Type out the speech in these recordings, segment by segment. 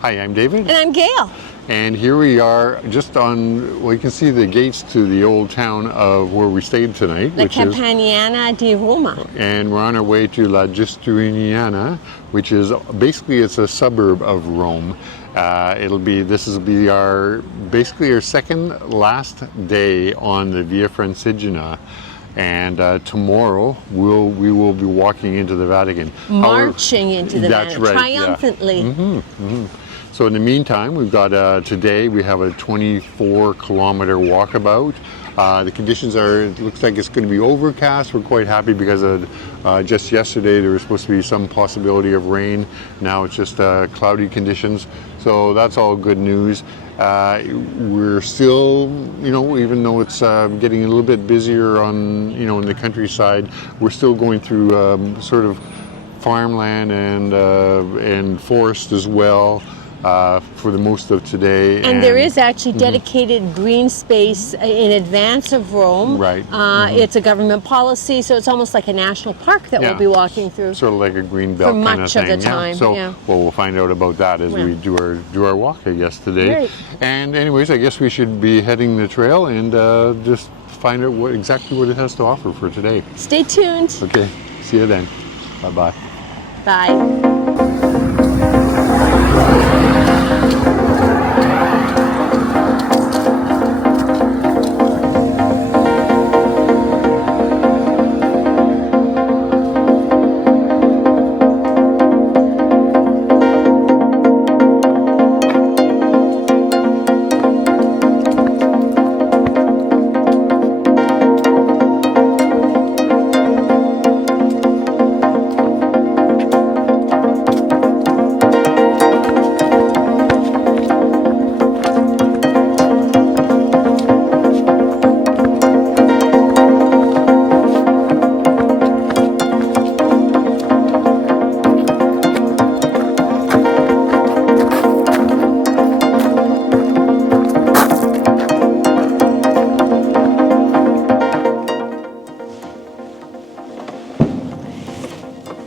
Hi, I'm David. And I'm Gail. And here we are just on, well, you can see the gates to the old town of where we stayed tonight. The Campagnano di Roma. And we're on our way to La Giustiniana, which is basically, it's a suburb of Rome. This will be basically our second last day on the Via Francigena. And tomorrow we will be walking into the Vatican. Marching into the Vatican, right, triumphantly. Yeah. So in the meantime, we've got today we have a 24-kilometer walkabout. The conditions it looks like it's going to be overcast. We're quite happy because just yesterday there was supposed to be some possibility of rain. Now it's just cloudy conditions. So that's all good news. We're still, even though it's getting a little bit busier in the countryside, we're still going through sort of farmland and forest as well. For the most of today. And there is actually dedicated green space in advance of Rome. Right. It's a government policy, so it's almost like a national park that we'll be walking through. Sort of like a green belt kind of thing. For much of the time. So, well, we'll find out about that as we do our walk, I guess, today. Right. And anyways, I guess we should be heading the trail and just find out exactly what it has to offer for today. Stay tuned. Okay. See you then. Bye-bye. Bye.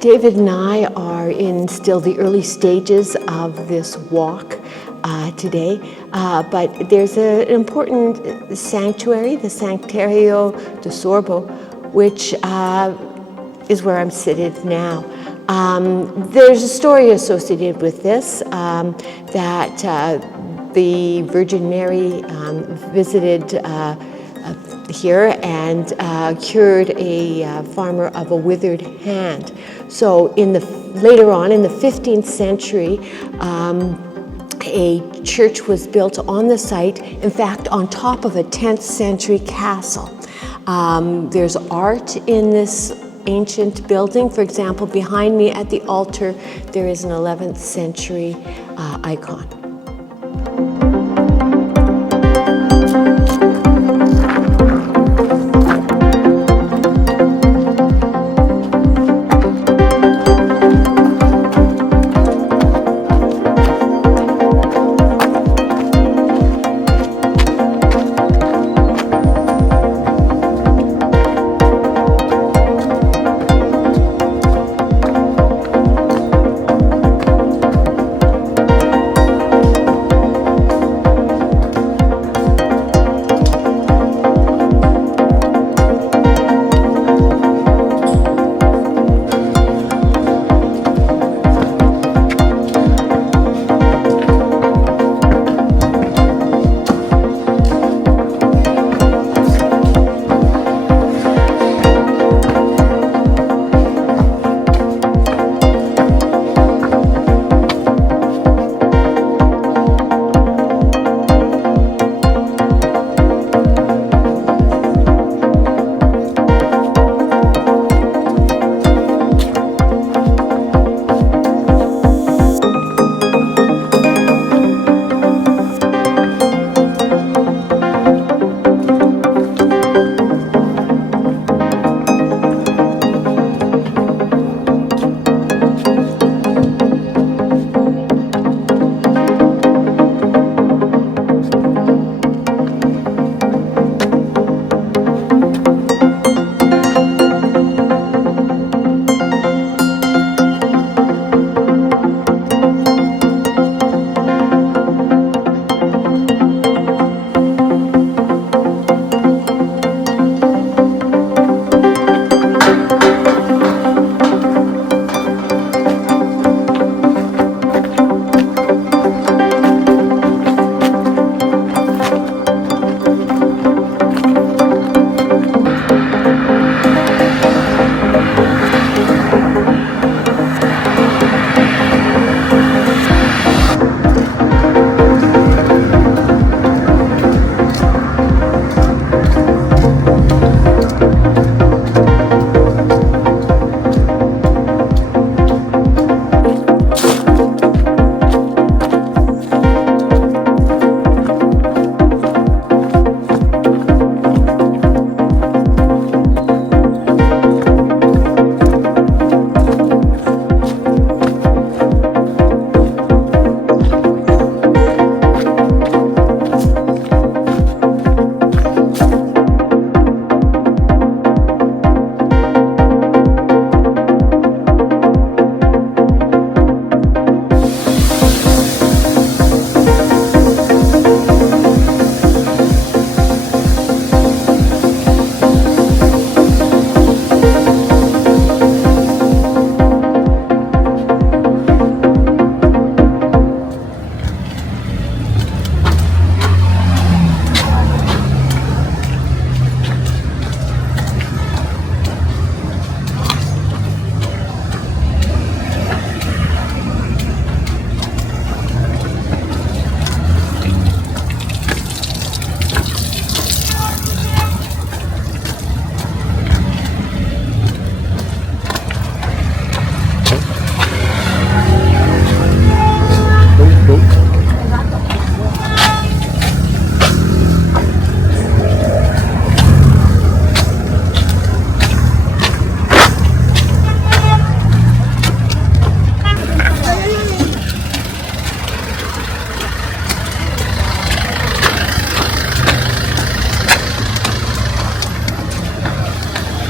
David and I are in still the early stages of this walk today, but there's an important sanctuary, the Santuario de Sorbo, which is where I'm seated now. There's a story associated with this, that the Virgin Mary visited here and cured a farmer of a withered hand. So later on in the 15th century, a church was built on the site, in fact on top of a 10th century castle. There's art in this ancient building. For example, behind me at the altar there is an 11th century icon.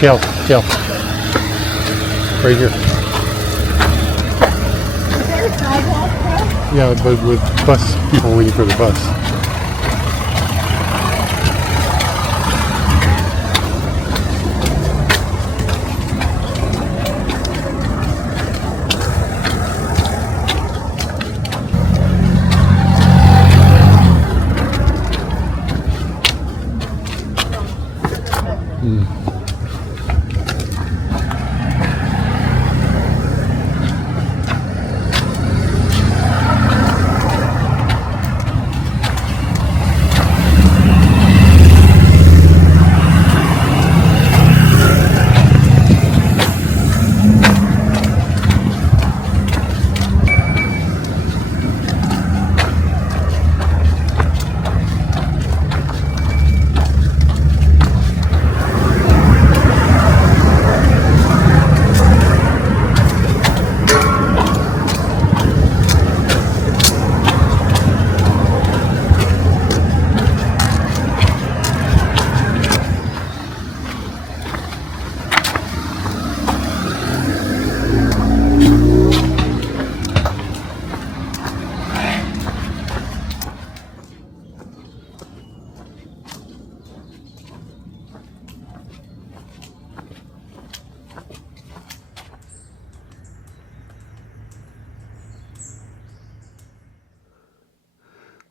Tail, tail. Right here. Is there a sidewalk there? Yeah, but with bus, people waiting for the bus.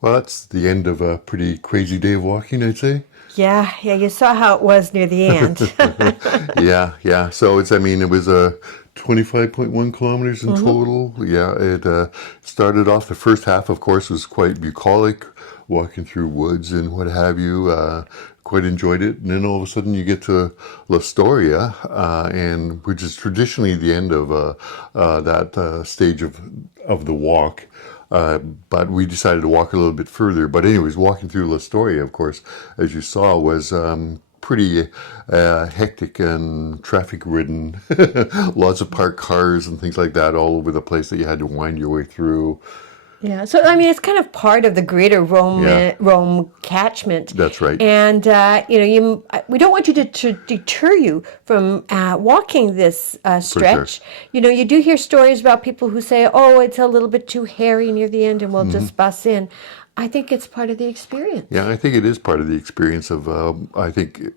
Well, that's the end of a pretty crazy day of walking, I'd say. Yeah, you saw how it was near the end. Yeah. So I mean, it was 25.1 kilometers in total. Yeah, it started off, the first half, of course, was quite bucolic, walking through woods and what have you. Quite enjoyed it. And then all of a sudden you get to La Storia, and which is traditionally the end of that stage of the walk. But we decided to walk a little bit further. But anyways, walking through La Storia, of course, as you saw, was pretty hectic and traffic-ridden. Lots of parked cars and things like that all over the place that you had to wind your way through. Yeah, so I mean, it's kind of part of the greater Rome Yeah. Rome catchment. That's right. And we don't want you to deter you from walking this stretch. You know, you do hear stories about people who say, "Oh, it's a little bit too hairy near the end, and we'll just bus in." I think it's part of the experience. Yeah, I think it is part of the experience of, I think,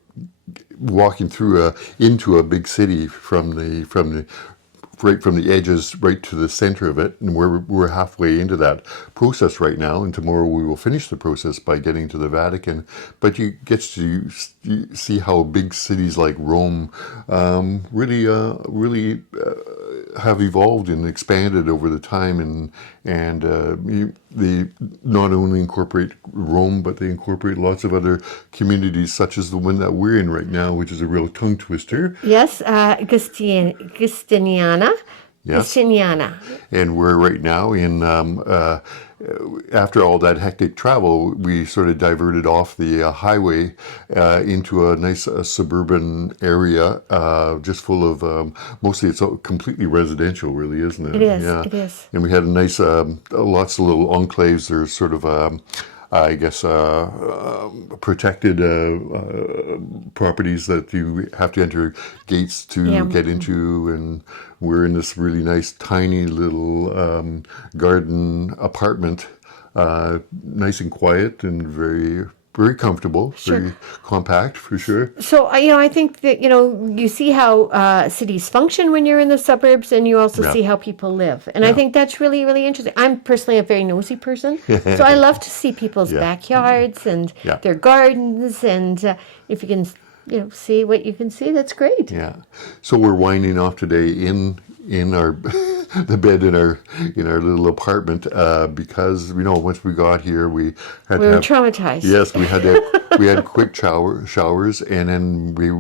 walking through into a big city right from the edges right to the center of it, and we're halfway into that process right now, and tomorrow we will finish the process by getting to the Vatican. But you get to see how big cities like Rome really have evolved and expanded over the time, and they not only incorporate Rome, but they incorporate lots of other communities, such as the one that we're in right now, which is a real tongue twister. Yes, Guistiniana. Yes. Giustiniana. And we're right now in, after all that hectic travel, we sort of diverted off the highway into a nice suburban area, just full of, mostly it's completely residential, really, isn't it? It is, Yeah. it is. And we had a nice, lots of little enclaves. There's sort of, I guess, protected properties that you have to enter gates to get into, and we're in this really nice, tiny little garden apartment, nice and quiet and very, very comfortable, very compact for sure. So, I think that, you see how cities function when you're in the suburbs, and you also see how people live. And I think that's really, really interesting. I'm personally a very nosy person, so I love to see people's backyards and their gardens, and if you can, see what you can see, that's great. Yeah. So we're winding off today in our the bed in our little apartment, because once we got here we We to were have, traumatized. yes, we had quick showers, and then we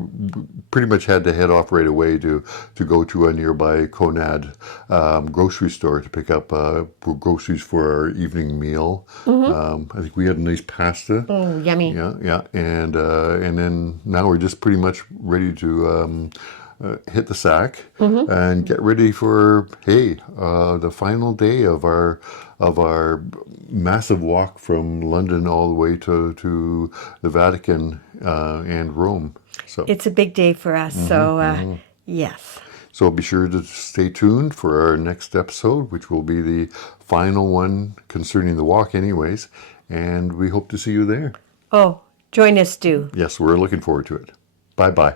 pretty much had to head off right away to go to a nearby Conad grocery store to pick up groceries for our evening meal. I think we had a nice pasta. Oh, yummy. Yeah, and then now we're just pretty much ready to hit the sack and get ready for the final day of our massive walk from London all the way to the Vatican and Rome. So It's a big day for us. So yes. so be sure to stay tuned for our next episode, which will be the final one concerning the walk, anyways. And we hope to see you there. Oh, join us, do. Yes, we're looking forward to it. Bye bye.